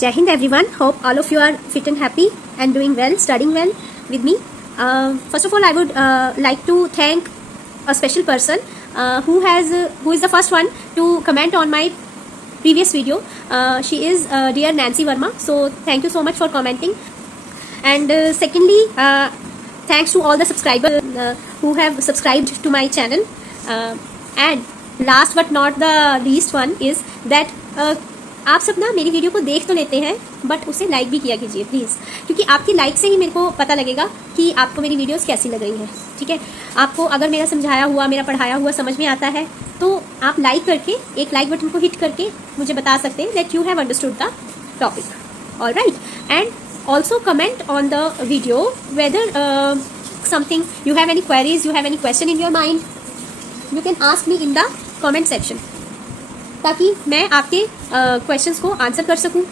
Jai Hind everyone. Hope all of you are fit and happy and doing well, studying well with me. First of all, I would like to thank a special person who is the first one to comment on my previous video. She is dear Nancy Verma. So thank you so much for commenting. And secondly, thanks to all the subscribers who have subscribed to my channel. And last but not the least one is that आप सब ना मेरी video को देख तो लेते हैं but उसे लाइक भी किया कीजिए प्लीज़, क्योंकि आपकी लाइक से ही मेरे को पता लगेगा कि आपको मेरी वीडियोस कैसी लग रही हैं. ठीक है, आपको अगर मेरा समझाया हुआ, मेरा पढ़ाया हुआ समझ में आता है तो आप लाइक करके, एक लाइक बटन को हिट करके मुझे बता सकते हैं that you have understood the topic. Alright, and also comment on the video whether something you have any queries, you have any question in your mind, you can ask me in the comment section, ताकि मैं आपके questions को answer कर सकूं.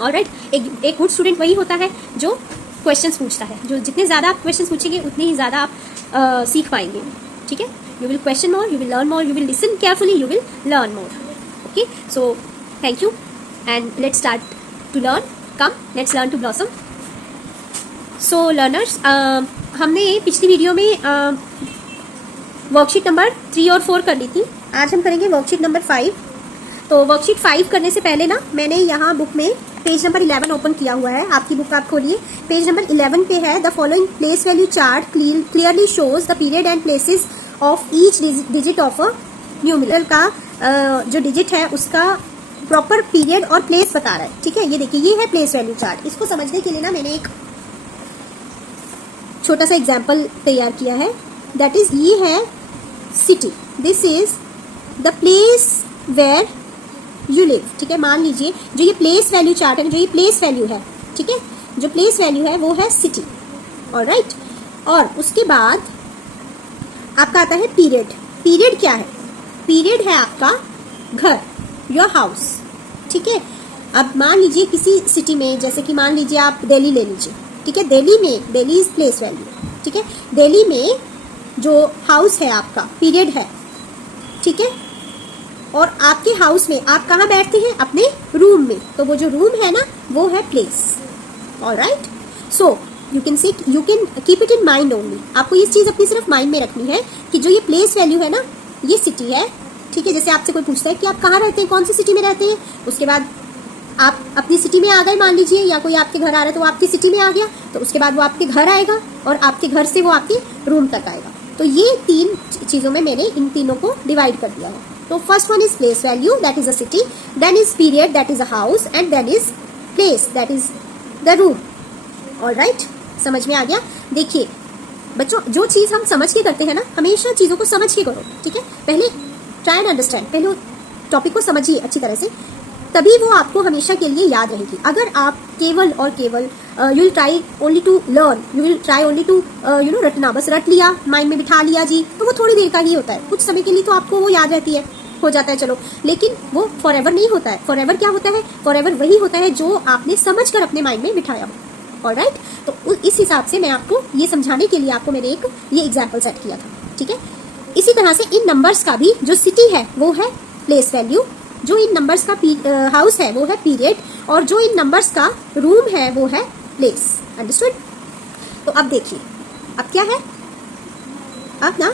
Alright, एक good student वही होता है जो क्वेश्चंस पूछता है. जो जितने ज़्यादा आप क्वेश्चंस पूछेंगे उतने ही ज़्यादा आप सीख पाएंगे. ठीक है, you will question more, you will learn more, you will listen carefully, you will learn more. Okay, so thank you and let's start to learn. Come, let's learn to blossom. So learners, हमने पिछली video में worksheet number 3 और 4 कर ली थी. आज हम करेंगे worksheet number 5. तो वर्कशीट 5 करने से पहले ना मैंने यहाँ बुक में पेज नंबर 11 ओपन किया हुआ है. आपकी बुक आप खोलिए, पेज नंबर 11 पे है the following place value chart clearly shows the period and places of each digit of a numerical का जो डिजिट है उसका प्रॉपर पीरियड और प्लेस बता रहा है. ठीक है, ये देखिए, ये है प्लेस वैल्यू चार्ट. इसको समझने के लिए ना मैंने एक छोटा सा एग्जाम्पल तैयार किया है. दैट इज, ये है city, this is the place where you live. ठीक है, मान लीजिए जो ये प्लेस वैल्यू चार्ट है, जो ये प्लेस वैल्यू है, ठीक है, जो प्लेस वैल्यू है वो है सिटी. ऑलराइट, और उसके बाद आपका आता है पीरियड. पीरियड क्या है? पीरियड है आपका घर, योर हाउस. ठीक है, अब मान लीजिए किसी सिटी में, जैसे कि मान लीजिए आप दिल्ली ले लीजिए. ठीक है, दिल्ली में, दिल्ली इज प्लेस वैल्यू. ठीक है, दिल्ली में जो हाउस है आपका पीरियड है. ठीक है, और आपके हाउस में आप कहाँ बैठते हैं? अपने रूम में. तो वो जो रूम है ना वो है place. Alright, so you can keep it in mind only. आपको ये चीज अपनी सिर्फ माइंड में रखनी है कि जो ये प्लेस वैल्यू है ना ये सिटी है. ठीक है, जैसे आपसे कोई पूछता है कि आप कहाँ रहते हैं, कौन सी सिटी में रहते हैं, उसके बाद आप अपनी सिटी में आ गए मान लीजिए, या कोई आपके घर आ रहा है तो वो आपकी सिटी में आ गया, तो उसके बाद वो आपके घर आएगा और आपके घर से वो आपके रूम तक आएगा. तो ये 3 चीजों में मैंने इन तीनों को डिवाइड कर दिया है. तो first one is place value, that is a city, then is period, that is a house, and then is place, that is the room. Alright, समझ में आ गया? देखिए बच्चों, जो चीज हम समझ के करते हैं ना, हमेशा चीजों को समझ के करो. ठीक है, पहले ट्राई एंड अंडरस्टैंड, पहले टॉपिक को समझिए अच्छी तरह से, तभी वो आपको हमेशा के लिए याद रहेगी. अगर आप केवल और केवल you will try only to learn, you will try only to रटना, बस रट लिया, माइंड में बिठा लिया जी, तो वो थोड़ी देर का ही होता है. कुछ समय के लिए तो आपको वो याद रहती है, हो जाता है, चलो, लेकिन वो फॉर एवर नहीं होता है. फॉर एवर क्या होता है? फॉर एवर वही होता है जो आपने समझ कर अपने माइंड में बिठाया हो. ऑलराइट, तो इस हिसाब से मैं आपको ये समझाने के लिए आपको मैंने एक ये एग्जाम्पल सेट किया था. ठीक है, इसी तरह से इन नंबर्स का भी जो सिटी है वो है प्लेस वैल्यू, जो इन नंबर्स का हाउस है वो है पीरियड, और जो इन नंबर्स का रूम है वो है प्लेस. अंडरस्टूड? तो अब देखिए, अब क्या है, अब ना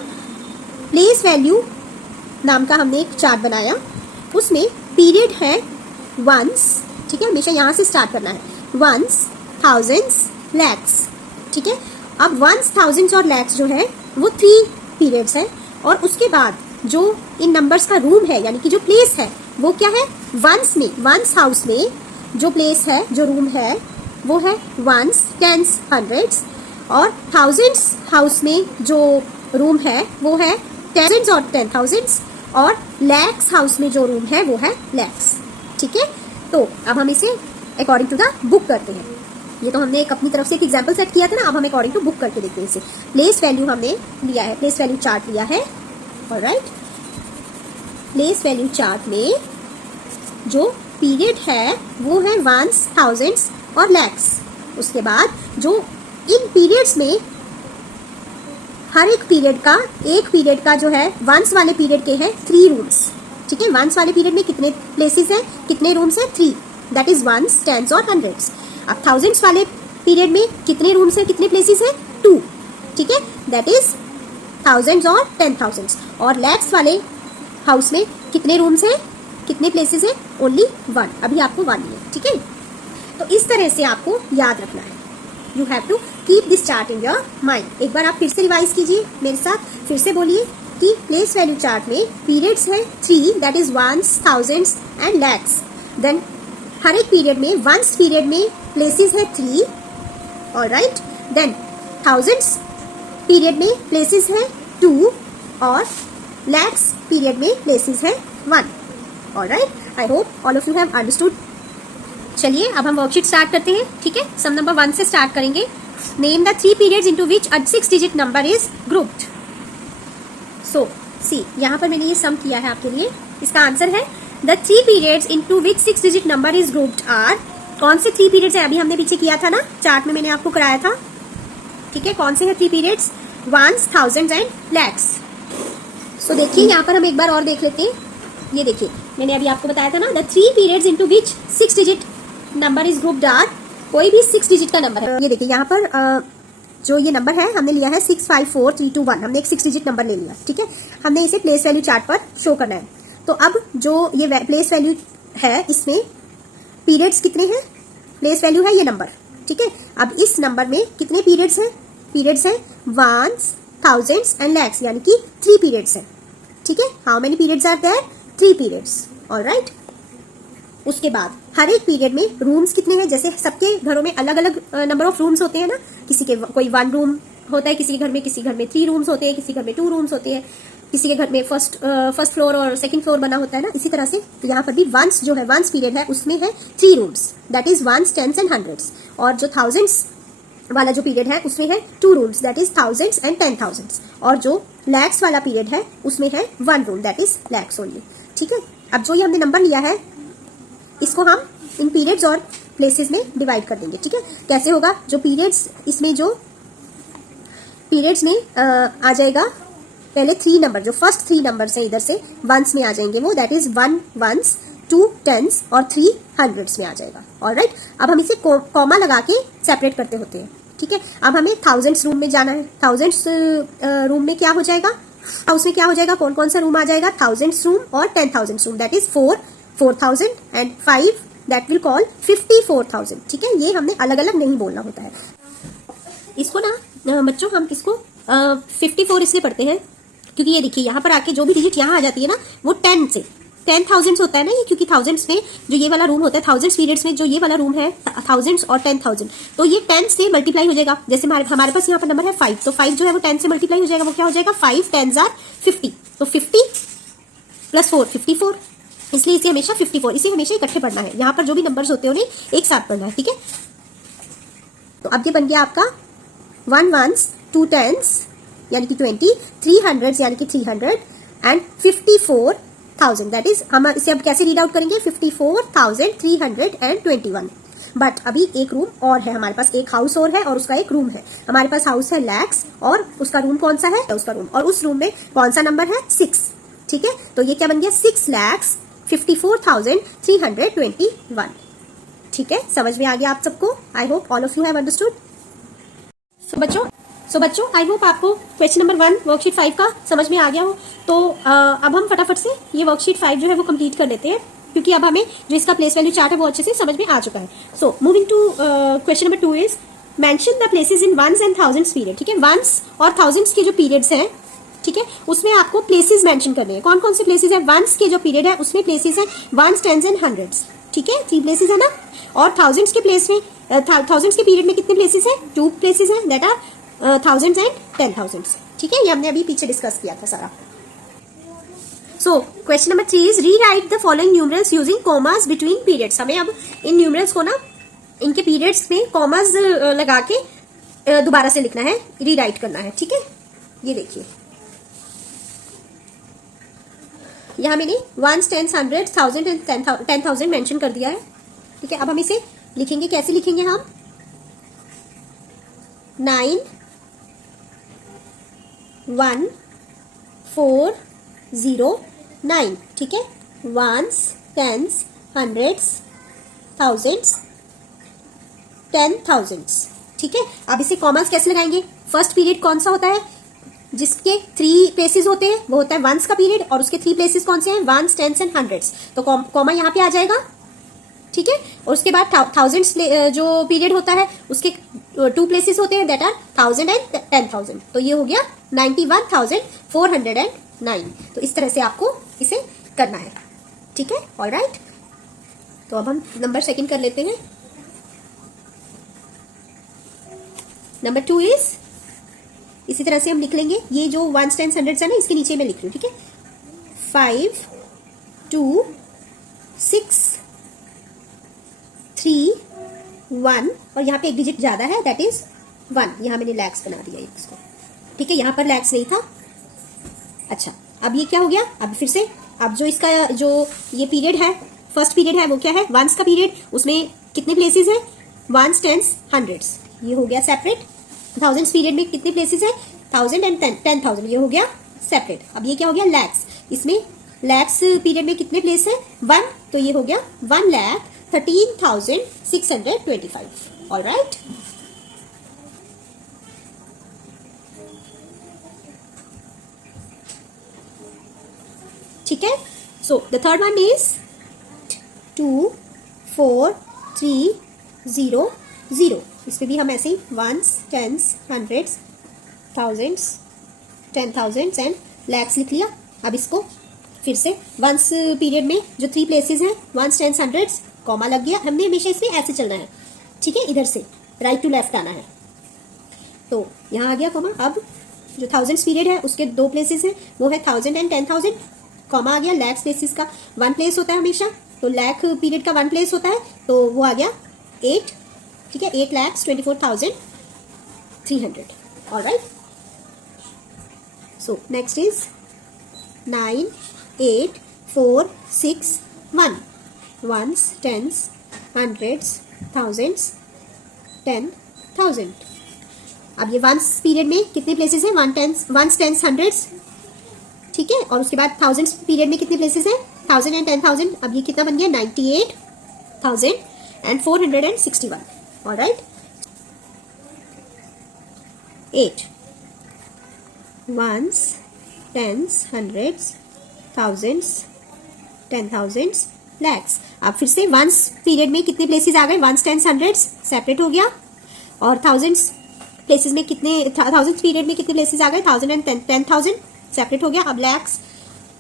प्लेस वैल्यू नाम का हमने एक चार्ट बनाया, उसमें पीरियड है वंस. ठीक है, हमेशा यहां से स्टार्ट करना है, वंस, थाउजेंड्स, लैक्स. ठीक है, अब वंस, थाउजेंड्स और लैक्स जो है वो 3 पीरियड्स है, और उसके बाद जो इन नंबर्स का रूम है यानी कि जो प्लेस है वो क्या है? वंस में, वंस हाउस में जो प्लेस है, जो रूम है वो है वंस, टेंस, हंड्रेड्स, और थाउजेंड्स हाउस में जो रूम है वो है टेंस और 10,000s, और लैक्स हाउस में जो रूम है वो है लैक्स. ठीक है, तो अब हम इसे अकॉर्डिंग टू द बुक करते हैं. ये तो हमने एक अपनी तरफ से एक एग्जाम्पल सेट किया था ना, अब हम अकॉर्डिंग टू बुक करके देखते हैं इसे. प्लेस वैल्यू हमने लिया है, प्लेस वैल्यू चार्ट लिया है. ऑलराइट, प्लेस वैल्यू चार्ट में जो पीरियड है वो है वंस, थाउजेंड्स और लैक्स. उसके बाद जो इन पीरियड्स में हर एक पीरियड का जो है वंस वाले पीरियड के हैं 3 रूम्स. ठीक है, वंस वाले पीरियड में कितने प्लेसेस हैं, कितने रूम्स हैं? 3. दैट इज वंस, टेंस और हंड्रेड्स। अब थाउजेंड्स वाले पीरियड में कितने रूम्स हैं, कितने प्लेसेस हैं, 2, ठीक है, दैट इज थाउजेंड्स और 10,000। और लैक्स वाले हाउस में कितने रूम्स हैं, कितने प्लेसेस हैं, ओनली 1। अभी आपको 1 है, ठीक है। तो इस तरह से आपको याद रखना है। You have to keep this chart in your mind. एक बार आप फिर से रिवाइज कीजिए मेरे साथ, फिर से बोलिए कि प्लेस वैल्यू चार्ट में पीरियड्स है 3, that is ones, thousands and lakhs. Then हर एक पीरियड में, वंस पीरियड में प्लेसेस है 3, ऑलराइट। देन थाउजेंड्स पीरियड में प्लेसेस है 2 और लैक्स पीरियड में प्लेसेस है 1, alright. I hope all of you have understood. चलिए अब हम वर्कशीट स्टार्ट करते हैं, ठीक है। सम नंबर 1 से स्टार्ट करेंगे। Name the 3 periods into which a 6 digit number is grouped. So see, यहाँ पर मैंने ये सम किया है आपके लिए। इसका आंसर है the 3 periods into which 6 digit number is grouped are. कौन से 3 पीरियड्स है, अभी हमने पीछे किया था ना, चार्ट में मैंने आपको कराया था, ठीक है। कौन से है 3 periods, ones, thousands and lakhs. So देखिए यहाँ पर हम एक बार और देख लेते हैं। ये देखिए मैंने अभी आपको बताया था ना, the 3 periods into which 6 digit number is grouped are. कोई भी 6 डिजिट का नंबर है। ये देखिए यहाँ पर जो ये नंबर है हमने लिया है 654321। हमने एक 6 डिजिट नंबर ले लिया, ठीक है। हमने इसे प्लेस वैल्यू चार्ट पर शो करना है। तो अब जो ये प्लेस वैल्यू है, इसमें पीरियड्स कितने हैं, प्लेस वैल्यू है ये नंबर, ठीक है। अब इस नंबर में कितने पीरियड्स हैं, पीरियड्स हैं वंस, थाउजेंड्स एंड लैक्स, यानी कि 3 पीरियड्स हैं, ठीक है। How many periods are there, 3 periods, alright. उसके बाद हर एक पीरियड में रूम्स कितने हैं, जैसे सबके घरों में अलग अलग नंबर ऑफ रूम्स होते हैं ना। किसी के कोई 1 रूम होता है, किसी के घर में 3 रूम्स होते हैं, किसी घर में 2 रूम्स होते हैं, किसी के घर में फर्स्ट फ्लोर और सेकंड फ्लोर बना होता है ना। इसी तरह से यहाँ पर भी वंस जो है, वंस पीरियड है, उसमें है 3 rooms, that is ones, tens and hundreds. और जो थाउजेंड्स वाला जो पीरियड है उसमें है 2 rooms, that is thousands and 10,000। और जो लैक्स वाला पीरियड है उसमें है 1 room, that is lakhs only, ठीक है। अब जो ये हमने नंबर लिया है इसको हम इन पीरियड्स और प्लेसेस में डिवाइड कर देंगे, ठीक है। कैसे होगा, जो पीरियड्स, इसमें जो पीरियड्स में आ जाएगा पहले 3 नंबर, जो फर्स्ट 3 नंबर है इधर से वंस में आ जाएंगे वो, दैट इज 1 वंस, 2 टेंस और 3 हंड्रेड्स में आ जाएगा, ऑलराइट। अब हम इसे कॉमा लगा के सेपरेट करते होते हैं, ठीक है। अब हमें थाउजेंड्स रूम में जाना है। थाउजेंड्स रूम में क्या हो जाएगा, उसमें क्या हो जाएगा, कौन कौन सा रूम आ जाएगा, थाउजेंड्स रूम और 10,000 room, that is 4,000 and 5 that will call 54,000, ठीक है। ये हमने अलग अलग नहीं बोलना होता है इसको ना बच्चों। हम इसको 54 इसलिए पढ़ते हैं क्योंकि ये देखिए यहाँ पर आके जो भी डिजिट यहाँ आ जाती है ना, वो 10 से 10,000 होता है ना ये, क्योंकि थाउजेंड्स में जो ये वाला रूम होता है, थाउजेंड्स पीरियड्स में जो ये वाला रूम है, थाउजेंड्स और 10,000, तो ये 10 से मल्टीप्लाई हो जाएगा। जैसे हमारे पास यहाँ पर नंबर है 5, तो 5 जो है वो 10 से मल्टीप्लाई हो जाएगा, वो क्या हो जाएगा, 5 10s are 50, तो 50 + 4 54, इसलिए इसे हमेशा 54, इसे हमेशा इकट्ठे पढ़ना है। यहाँ पर जो भी नंबर्स होते हैं उन्हें एक साथ पढ़ना है, ठीक है। तो अब ये बन गया आपका 1 वंस, 2 टेंस यानी कि 20, 3 हंड्रेड्स यानी कि 300 एंड 54,000, दैट इज हम इसे अब कैसे रीड आउट करेंगे, 54,321। बट अभी एक रूम और है हमारे पास, एक हाउस और है और उसका एक रूम है। हमारे पास हाउस है लैक्स और उसका रूम कौन सा है, उसका रूम, और उस रूम में कौन सा नंबर है, 6, ठीक है। तो ये क्या बन गया, 6,54,321, ठीक है। समझ में आ गया आप सबको, I hope all of you have understood. So बच्चों आई होप आपको क्वेश्चन नंबर 1 वर्कशीट 5 का समझ में आ गया हो। तो अब हम फटाफट से ये वर्कशीट 5 जो है वो कंप्लीट कर लेते हैं, क्योंकि अब हमें जो इसका प्लेस वैल्यू चार्ट है वो अच्छे से समझ में आ चुका है। So moving to question number 2 is mention the places in ones and thousands period, ठीक है। वंस और थाउजेंड्स के जो पीरियड्स हैं, ठीक है, उसमें आपको प्लेसेस मेंशन करने हैं। कौन कौन से प्लेसेस है, वंस के जो पीरियड है उसमें प्लेसेस है वंस, टेंस एंड हंड्रेड्स, ठीक है, 3 प्लेसेस है ना। और थाउजेंड्स के प्लेस में, थाउजेंड्स के पीरियड में कितने प्लेसेस है, 2 प्लेसेस है, दैट आर थाउजेंड्स एंड 10,000, ठीक है। ये हमने अभी पीछे डिस्कस किया था सारा। सो question number 3 is rewrite the following numerals using commas between periods. हमें अब इन न्यूमरल्स को ना इनके पीरियड्स में कॉमास लगा के दोबारा से लिखना है, रीराइट करना है, ठीक है। ये देखिए यहाँ मैंने ones, tens, hundred, thousand and 10,000 mention कर दिया है, ठीक है। अब हम इसे लिखेंगे, कैसे लिखेंगे हम, 9 1 4 0 9, ठीक है। Ones, tens, hundreds, thousands, 10,000s। ठीक है, अब इसे कॉमर्स कैसे लगाएंगे? फर्स्ट पीरियड कौन सा होता है जिसके 3 प्लेसेस होते हैं? वो होता है वंस का पीरियड, और उसके 3 प्लेसेस कौन से हैं? Ones, tens and hundreds. तो कॉमा यहाँ पे आ जाएगा। ठीक है, और उसके बाद थाउजेंड्स जो पीरियड होता है उसके 2 प्लेसेस होते हैं, दैट आर 1000 एंड 10,000। तो ये हो गया 91,409। तो इस तरह से आपको इसे करना है। ठीक है, ऑलराइट। तो अब हम नंबर सेकंड कर लेते हैं। नंबर 2 इज, इसी तरह से हम लिख लेंगे, ये जो वंस, टेंस, हंड्रेड्स है ना, इसके नीचे मैं लिख रही हूँ। ठीक है, 5 2 6 3 1, और यहाँ पे एक डिजिट ज्यादा है, दैट इज 1। यहाँ मैंने लैक्स बना दिया इसको। ठीक है, यहाँ पर लैक्स नहीं था। अच्छा, अब ये क्या हो गया? अब फिर से, अब जो इसका जो ये पीरियड है, फर्स्ट पीरियड है, वो क्या है? वंस का पीरियड। उसमें कितने प्लेसेस हैं? Ones, tens, hundreds. ये हो गया सेपरेट। थाउजेंड्स पीरियड में कितने प्लेसेस हैं? 1000 एंड 10,000। ये हो गया सेपरेट। अब ये क्या हो गया? लैक्स। इसमें लैक्स पीरियड में कितने प्लेस है? 1। तो ये हो गया 1,13,625। ऑलराइट। ठीक है, so the third one is 2 4 3 0 0। इसमें भी हम ऐसे ही ones, tens, hundreds, thousands, 10,000s and lakhs लिख लिया। अब इसको फिर से वंस पीरियड में जो 3 प्लेसेस हैं, वंस, टेंस, हंड्रेड्स, कॉमा लग गया। हमने हमेशा इसमें ऐसे चलना है। ठीक है, इधर से राइट टू लेफ्ट आना है। तो यहाँ आ गया कॉमा। अब जो थाउजेंड्स पीरियड है उसके 2 प्लेसेस हैं, वो है 1000 एंड 10,000। कॉमा आ गया। लैक्स प्लेसेस का 1 प्लेस होता है हमेशा, तो लैक पीरियड का 1 प्लेस होता है, तो वो आ गया 8। ठीक है, 8,24,300। Alright. So next is 9 8 4 6 1। Ones, tens, hundreds, thousands, 10,000। अब ये वंस पीरियड में कितने प्लेसेस हैं? Ones, tens, hundreds. ठीक है, और उसके बाद थाउजेंड्स पीरियड में कितने प्लेसेस हैं? 1000 एंड 10,000। अब ये कितना बन गया? 98,461। Alright. 8 ones, tens, hundreds, thousands, 10,000s, lakhs. अब फिर से वंस पीरियड में कितने प्लेसेस आ गए? वंस, टेंस, हंड्रेड्स सेपरेट हो गया, और थाउजेंड्स प्लेसेस में कितने, थाउजेंड्स पीरियड में कितने प्लेसेस आ गए? 1000 एंड 10,000 सेपरेट हो गया। अब लैक्स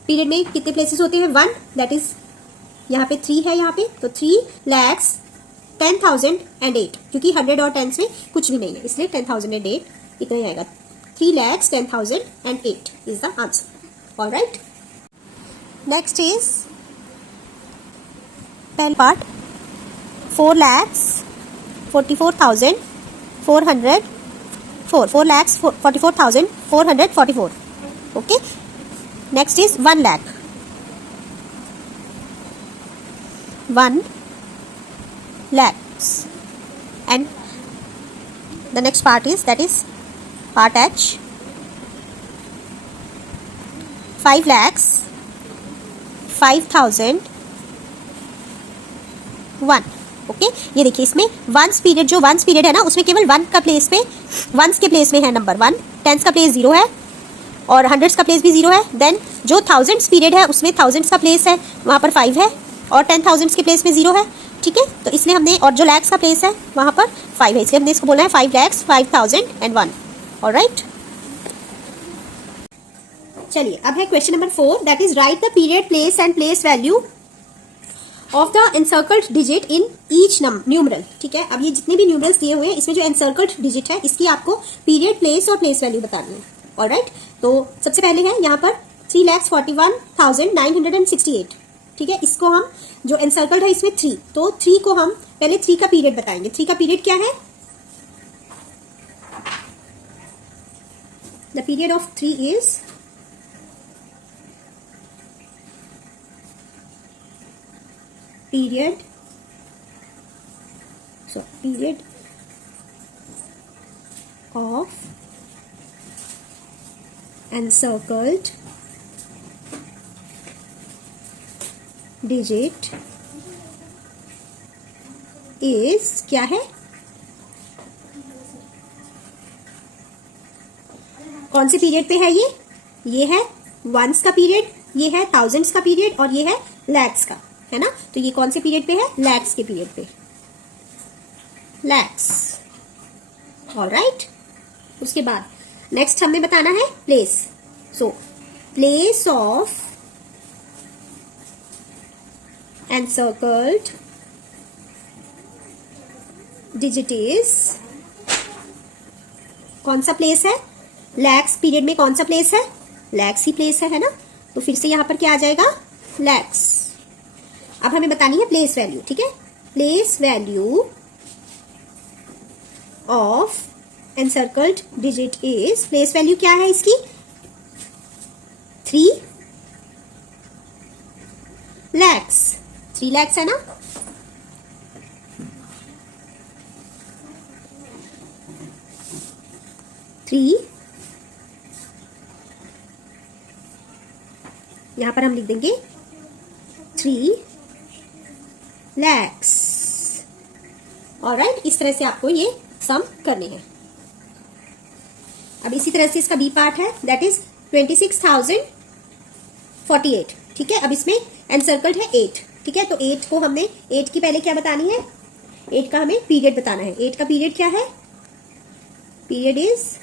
पीरियड में कितने प्लेसेस होते हैं? 1, दैट इज यहाँ पे 3 है, यहाँ पे तो 3 लैक्स 10,000 एंड 8, क्योंकि 100 और 10 में कुछ भी नहीं है, इसलिए 10,000 एंड 8 इतना ही आएगा। 3 lakhs 10,000 and 8 is the answer. All right. Next is पहला part 4 lakhs 44,404 4 lakhs 44,444. Okay. Next is 1 lakh 1 lakhs, and the next part is, that is part H, 5 lakhs 5,001. Okay, ये देखिए इसमें वंस पीरियड, जो ones period है ना, उसमें केवल 1 का प्लेस पे, वंस के प्लेस में है नंबर 1, टेंस का प्लेस 0 है, और हंड्रेड्स का प्लेस भी 0 है। देन जो थाउजेंड्स पीरियड है उसमें थाउजेंड्स का प्लेस है, वहाँ पर 5 है, और 10,000s के प्लेस में 0 है। ठीक है, तो इसलिए हमने, और जो लैक्स का प्लेस है वहाँ पर 5 है, इसलिए हमने इसको बोला है 5 lakhs 5,001. ऑलराइट। चलिए, अब है question number 4, that is write the period, place and place value of the encircled digit in each numeral. ठीक है, अब ये जितने भी न्यूमरल्स दिए हुए हैं, इसमें जो एनसर्कल्ड डिजिट है, इसकी आपको पीरियड, प्लेस और प्लेस वैल्यू बतानी है। ऑलराइट, तो सबसे पहले है यहाँ पर 3,41,968. ठीक है, इसको हम, जो एनसर्कल्ड है इसमें 3, तो 3 को हम पहले 3 का पीरियड बताएंगे। 3 का पीरियड क्या है? The period of 3 is period of encircled digit is क्या है, कौन से पीरियड पे है ये है वंस का पीरियड, ये है थाउजेंड्स का पीरियड और ये है लैक्स का, है ना। तो ये कौन से पीरियड पे है, लैक्स के पीरियड पे, लैक्स। ऑलराइट, उसके बाद नेक्स्ट हमें बताना है place. So place of encircled digit is, कौन सा प्लेस है, लैक्स पीरियड में कौन सा प्लेस है, लैक्स ही प्लेस है ना। तो फिर से यहां पर क्या आ जाएगा, लैक्स। अब हमें बतानी है प्लेस वैल्यू, ठीक है। Place value of encircled digit is, place value क्या है इसकी, 3 lakhs, 3 lakhs है ना। यहां पर हम लिख देंगे 3 lakhs। ऑलराइट, इस तरह से आपको ये सम करने हैं। अब इसी तरह से इसका बी पार्ट है, दैट इज 26,048, ठीक है। अब इसमें एनसर्कल्ड है 8, ठीक है। तो 8 को हमने, 8 की पहले क्या बतानी है, 8 का हमें पीरियड बताना है। 8 का पीरियड क्या है, पीरियड इज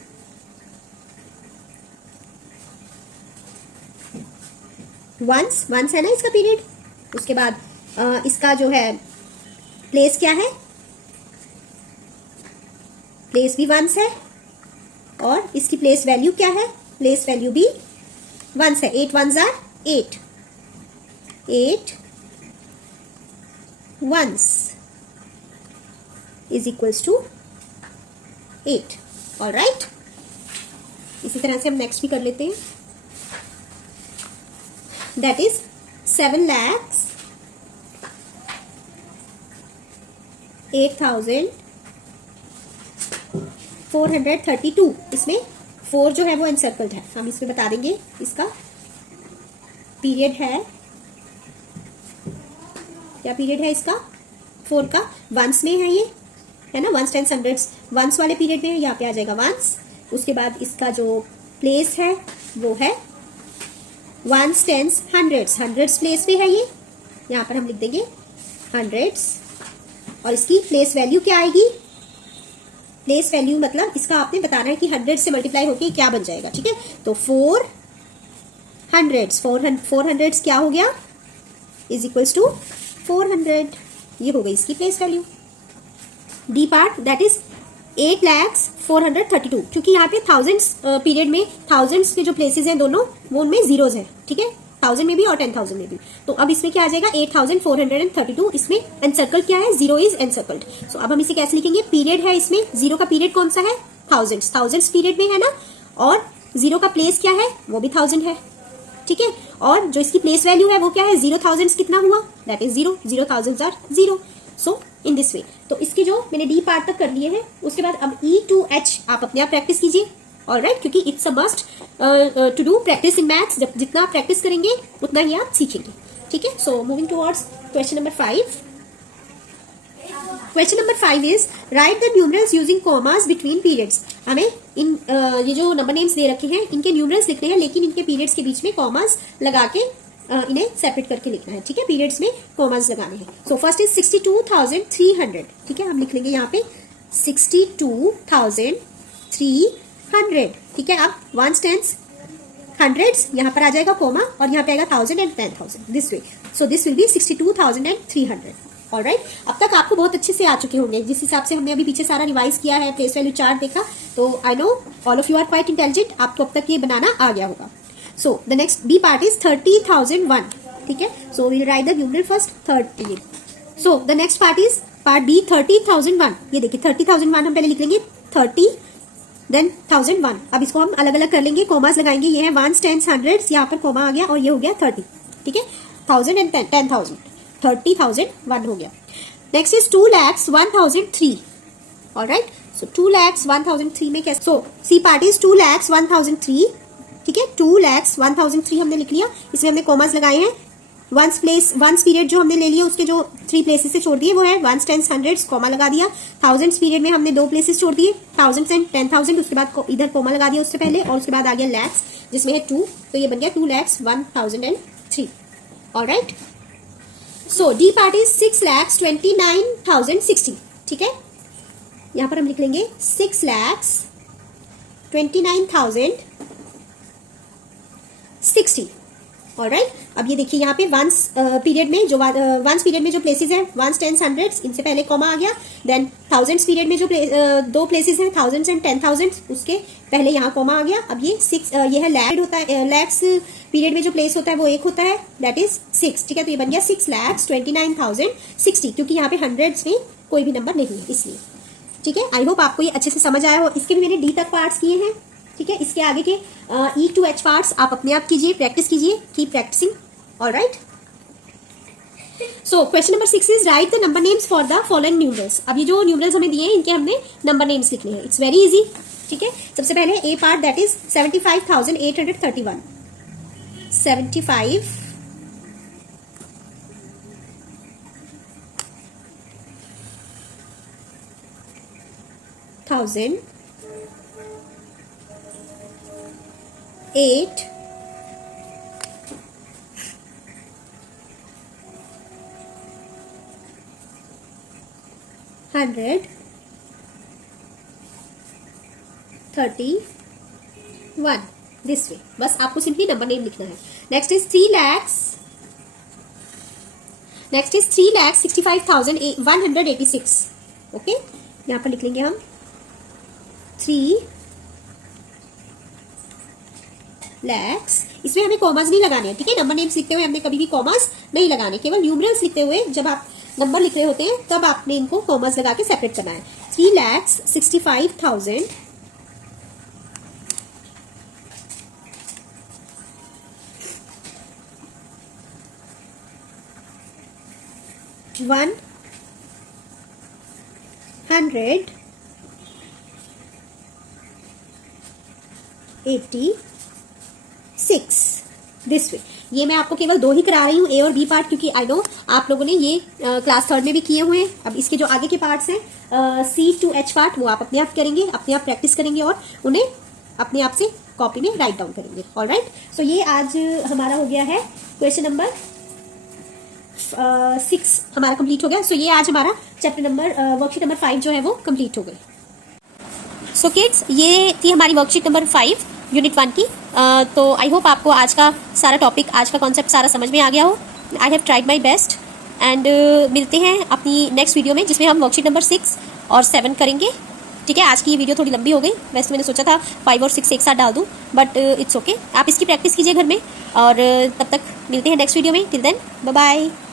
वंस, वंस है ना इसका पीरियड। उसके बाद इसका जो है प्लेस क्या है, प्लेस भी वंस है और इसकी प्लेस वैल्यू क्या है, प्लेस वैल्यू भी वंस है। 8 ones are 8, 8 ones is equals to 8। Alright, इसी तरह से हम नेक्स्ट भी कर लेते हैं, दैट इज 7,08,432। इसमें 4 जो है वो एनसर्कल्ड है, हम इसमें बता देंगे इसका पीरियड है, क्या पीरियड है इसका, 4 का वंस में है ये, है ना। वंस टेंस हंड्रेड्स वंस वाले पीरियड में है, यहाँ पे आ जाएगा वंस। उसके बाद इसका जो प्लेस है वो है ones tens hundreds, hundreds place में है ये, यहाँ पर हम लिख देंगे हंड्रेड्स। और इसकी प्लेस वैल्यू क्या आएगी, प्लेस वैल्यू मतलब इसका आपने बताना है कि 100 से मल्टीप्लाई होके क्या बन जाएगा, ठीक है। तो 4 हंड्रेड्स क्या हो गया, इज इक्वल्स टू 400, ये हो गई इसकी place value. D part that is 8,04,32, क्योंकि यहाँ पे थाउजेंड्स पीरियड में थाउजेंड्स के जो प्लेसेस हैं दोनों वो उनमें जीरोज हैं, ठीक है, 1000 में भी और 10,000 में भी। तो अब इसमें क्या आ जाएगा 8,432, इसमें एनसर्कल्ड क्या है, 0 इज एनसर्कल्ड। सो अब हम इसे कैसे लिखेंगे, पीरियड है इसमें, 0 का पीरियड कौन सा है, थाउजेंड्स पीरियड में है ना, और 0 का प्लेस क्या है, वो भी 1000 है, ठीक है। और जो इसकी प्लेस वैल्यू है वो क्या है, 0 थाउजेंड्स कितना हुआ, that is 0, 0 thousands are 0। So in this way, तो इसके जो मैंने डी पार्ट तक कर लिए हैं, उसके बाद अब E to H आप अपने आप प्रैक्टिस कीजिए, ऑलराइट, क्योंकि it's a must to do practice in maths. जब जितना आप प्रैक्टिस करेंगे उतना ही आप सीखेंगे, ठीक है। So moving towards question number 5। Question number 5 is write the numerals using commas between periods. हमें इन ये जो नंबर नेम्स दे रखे हैं इनके न्यूमरल्स लिखने हैं, लेकिन इनके पीरियड्स के बीच में कॉमास लगा के इन्हें सेपरेट करके लिखना है, ठीक है। पीरियड्स में कॉमास लगाने हैं। सो फर्स्ट इज 62,300, ठीक है, हम लिख लेंगे यहाँ पे 62,300, ठीक है। अब वंस टेंस हंड्रेड्स, यहाँ पर आ जाएगा कॉमा और यहाँ पे आएगा 1000 and 10,000 this way. So this will be 62,300। Alright, अब तक आपको बहुत अच्छे से आ चुके होंगे, जिस हिसाब से हमने अभी पीछे सारा रिवाइज किया है, प्लेस वैल्यू चार्ट देखा, तो I know all of you are quite intelligent, आपको अब तक ये बनाना आ गया होगा। So the next B part is 30,001, ठीक है। So we'll write the numeral first 30। So the next part is part B 30,001। ये देखिए 30,001 हम पहले लिख लेंगे 30 देन 1001। अब इसको हम अलग अलग कर लेंगे, कॉमास लगाएंगे, ये है वंस टेंस हंड्रेड्स, यहाँ पर कॉमा आ गया और ये हो गया 30, ठीक है। 1000 and 10,000, 30,001 हो गया। Next is 2,01,003, alright. सो 2,01,003 में कैसे, सो सी पार्ट इज 2,01,003, ठीक है। 2,01,003 हमने लिख लिया, इसमें हमने कॉमास लगाए हैं वंस पीरियड जो हमने ले लिया उसके जो 3 प्लेसेस से छोड़ दिए वो है वंस, टेंस, हंड्रेड्स, कॉमा लगा दिया। थाउजेंड्स पीरियड में हमने 2 प्लेसेस छोड़ दिए, थाउजेंड्स एंड 10,000, उसके बाद इधर कॉमा लगा दिया उससे पहले, और उसके बाद आ गया लैक्स जिसमें है 2, तो ये बन गया 2,01,003। Alright, so D part is 6,29,060। ठीक है, यहां पर हम लिख लेंगे 6,29,060। ऑलराइट, अब ये देखिए यहाँ पे वंस पीरियड में जो प्लेसेस है वंस, टेंस, हंड्रेड्स, इनसे पहले कॉमा आ गया। देन थाउजेंड्स पीरियड में जो 2 प्लेसेस हैं थाउजेंड्स एंड 10,000, उसके पहले यहाँ कॉमा आ गया। अब ये 6 ये है लैक्स होता है, लैक्स पीरियड में जो प्लेस होता है वो 1 होता है, दैट इज 6। ठीक है, तो ये बन गया 6,29,060, क्योंकि यहाँ पे हंड्रेड्स में कोई भी नंबर नहीं है इसलिए। ठीक है, आई होप आपको ये अच्छे से समझ आया हो। इसके भी मैंने डी तक पार्ट्स किए हैं। ठीक है, इसके आगे के E to H पार्ट्स आप अपने आप कीजिए, प्रैक्टिस कीजिए, keep practising. Alright, so question number 6 is write the number names for the following numerals. अब ये जो न्यूमरल्स हमें दिए हैं इनके हमने नंबर नेम्स लिखने हैं। It's very easy. ठीक है, सबसे पहले A part that is 75,831, 75,831 this way. बस आपको सिंपली नंबर नेम लिखना है। Next is 3,65,186। ओके, यहां पर लिख लेंगे हम 3 lakhs। इसमें हमें कॉमास नहीं लगाने हैं। ठीक है, नंबर नेम्स लिखते हुए हमने कभी भी कॉमास नहीं लगाने, केवल न्यूमरल्स लिखते हुए जब आप नंबर लिख रहे होते हैं तब आपने इनको कॉमास लगा के सेपरेट करना है। 3,65,000 186 दिस वे। ये मैं आपको केवल 2 ही करा रही हूँ, ए और बी पार्ट, क्योंकि आई नो आप लोगों ने ये क्लास 3rd में भी किए हुए हैं। अब इसके जो आगे के पार्ट्स हैं C to H पार्ट, वो आप अपने आप करेंगे, अपने आप प्रैक्टिस करेंगे और उन्हें अपने आप से कॉपी में राइट डाउन करेंगे। ऑलराइट, सो ये आज हमारा हो गया है क्वेश्चन नंबर 6 हमारा कंप्लीट हो गया। सो ये आज हमारा चैप्टर नंबर वर्कशीट नंबर 5 जो है वो कंप्लीट हो गई। सो किड्स, ये थी हमारी वर्कशीट नंबर 5 यूनिट 1 की। तो आई होप आपको आज का सारा टॉपिक, आज का कॉन्सेप्ट सारा समझ में आ गया हो। I have tried my best and मिलते हैं अपनी नेक्स्ट वीडियो में, जिसमें हम वर्कशीट नंबर 6 और 7 करेंगे। ठीक है, आज की ये वीडियो थोड़ी लंबी हो गई, वैसे मैंने सोचा था 5 और 6 एक साथ डाल दूं, बट इट्स ओके। आप इसकी प्रैक्टिस कीजिए घर में और तब तक मिलते हैं नेक्स्ट वीडियो में। Till then, bye bye.